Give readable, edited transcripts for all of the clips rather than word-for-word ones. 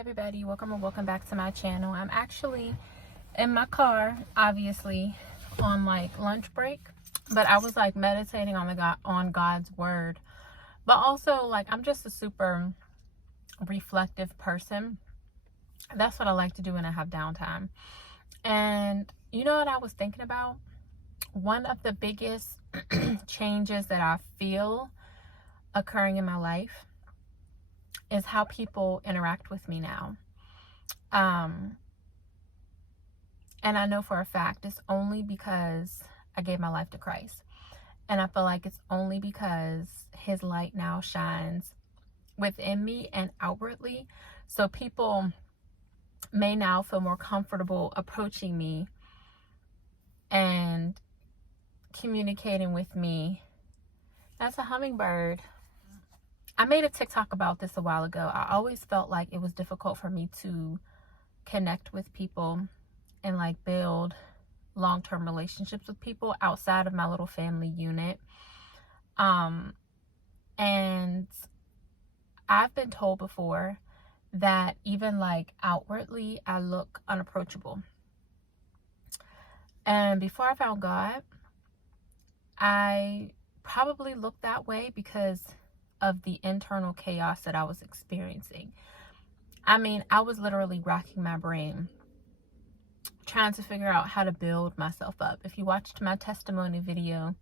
everybody, welcome back to my channel. I'm actually in my car, obviously on like lunch break, but I was like meditating on God's word. But also, like, I'm just a super reflective person. That's what I like to do when I have downtime. And you know what I was thinking about? One of the biggest changes that I feel occurring in my life is how people interact with me now. And I know for a fact it's only because I gave my life to Christ. And I feel like it's only because his light now shines within me and outwardly. So people may now feel more comfortable approaching me and communicating with me. That's a hummingbird. I made a TikTok about this a while ago. I always felt like it was difficult for me to connect with people and like build long-term relationships with people outside of my little family unit. And I've been told before that even like outwardly I look unapproachable. And before I found God, I probably looked that way because of the internal chaos that I was experiencing. I mean, I was literally racking my brain trying to figure out how to build myself up. If you watched my testimony video,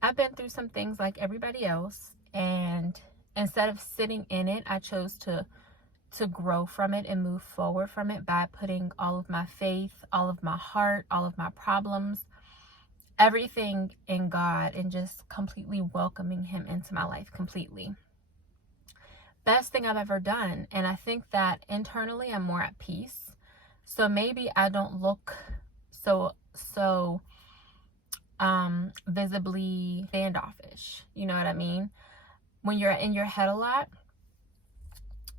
I've been through some things like everybody else, and instead of sitting in it, I chose to grow from it and move forward from it by putting all of my faith, all of my heart, all of my problems, everything in God, and just completely welcoming him into my life completely. Best thing I've ever done. And I think that internally I'm more at peace. So maybe I don't look so visibly standoffish. You know what I mean? When you're in your head a lot,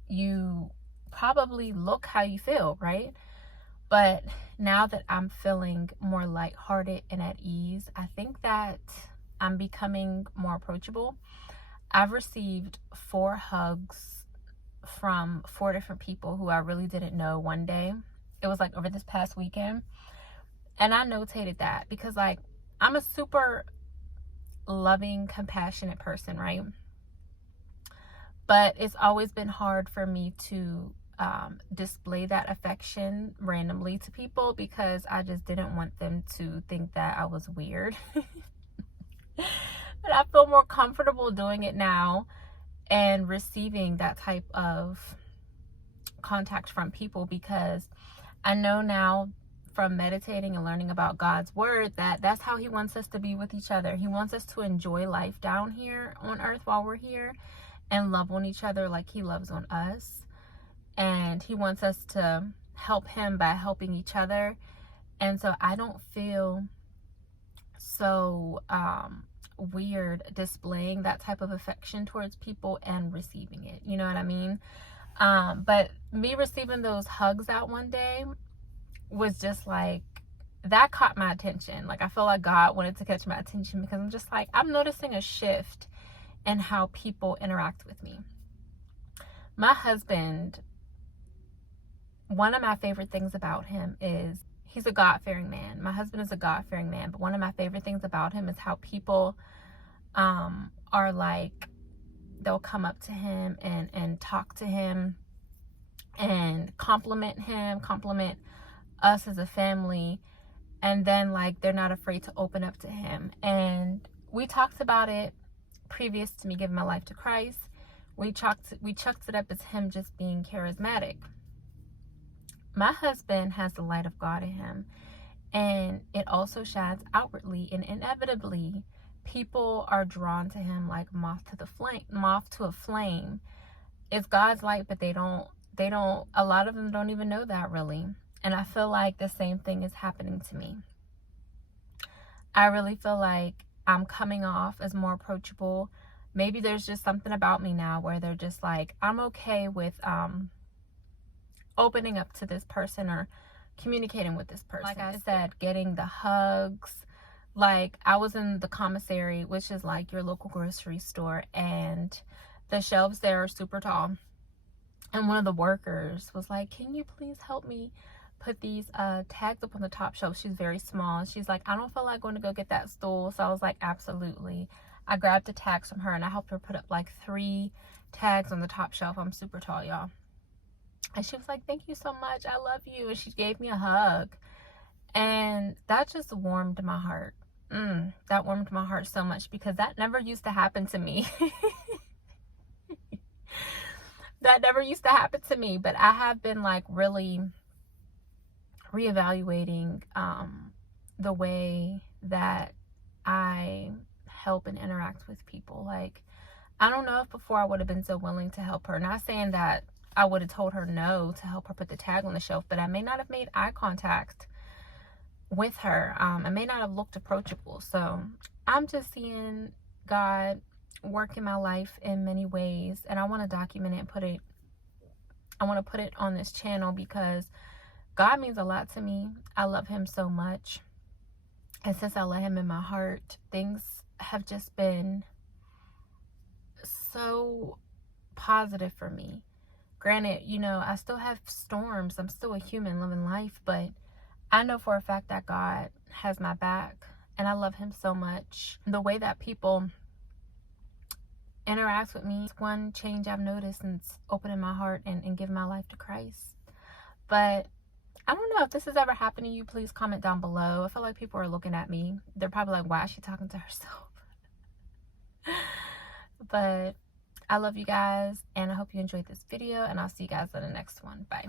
you probably look how you feel, right? But now that I'm feeling more lighthearted and at ease, I think that I'm becoming more approachable. I've received 4 hugs from 4 different people who I really didn't know one day. It was like over this past weekend. And I notated that because like I'm a super loving, compassionate person, right? But it's always been hard for me to display that affection randomly to people because I just didn't want them to think that I was weird. But I feel more comfortable doing it now and receiving that type of contact from people because I know now from meditating and learning about God's word that that's how he wants us to be with each other. He wants us to enjoy life down here on earth while we're here and love on each other like he loves on us. And he wants us to help him by helping each other. And so I don't feel so weird displaying that type of affection towards people and receiving it. You know what I mean? But me receiving those hugs out one day was just like, that caught my attention. Like, I feel like God wanted to catch my attention because I'm just like, I'm noticing a shift in how people interact with me. My husband, one of my favorite things about him is he's a God-fearing man. My husband is a God-fearing man, but one of my favorite things about him is how people are like, they'll come up to him and talk to him and compliment him, compliment us as a family, and then like they're not afraid to open up to him. And we talked about it previous to me giving my life to Christ. We chucked it up as him just being charismatic. My husband has the light of God in him, and it also shines outwardly, and inevitably people are drawn to him like moth to a flame. It's God's light, but they don't a lot of them don't even know that really. And I feel like the same thing is happening to me. I really feel like I'm coming off as more approachable. Maybe there's just something about me now where they're just like, I'm okay with opening up to this person or communicating with this person. Like I said, getting the hugs. Like, I was in the commissary, which is like your local grocery store, and the shelves there are super tall. And one of the workers was like, can you please help me put these tags up on the top shelf? She's very small. And she's like, I don't feel like going to go get that stool. So I was like, absolutely. I grabbed the tags from her and I helped her put up like 3 tags on the top shelf. I'm super tall, y'all. And she was like, thank you so much. I love you. And she gave me a hug. And that just warmed my heart. That warmed my heart so much, because that never used to happen to me. That never used to happen to me. But I have been like really reevaluating the way that I help and interact with people. Like, I don't know if before I would have been so willing to help her. Not saying that I would have told her no to help her put the tag on the shelf, but I may not have made eye contact with her. I may not have looked approachable. So I'm just seeing God work in my life in many ways, and I want to document it and put it, I want to put it on this channel, because God means a lot to me. I love him so much. And since I let him in my heart, things have just been so positive for me. Granted, you know, I still have storms. I'm still a human living life, but I know for a fact that God has my back, and I love him so much. The way that people interact with me is one change I've noticed since opening my heart and giving my life to Christ. But I don't know if this has ever happened to you. Please comment down below. I feel like people are looking at me. They're probably like, why is she talking to herself? But I love you guys, and I hope you enjoyed this video, and I'll see you guys in the next one. Bye.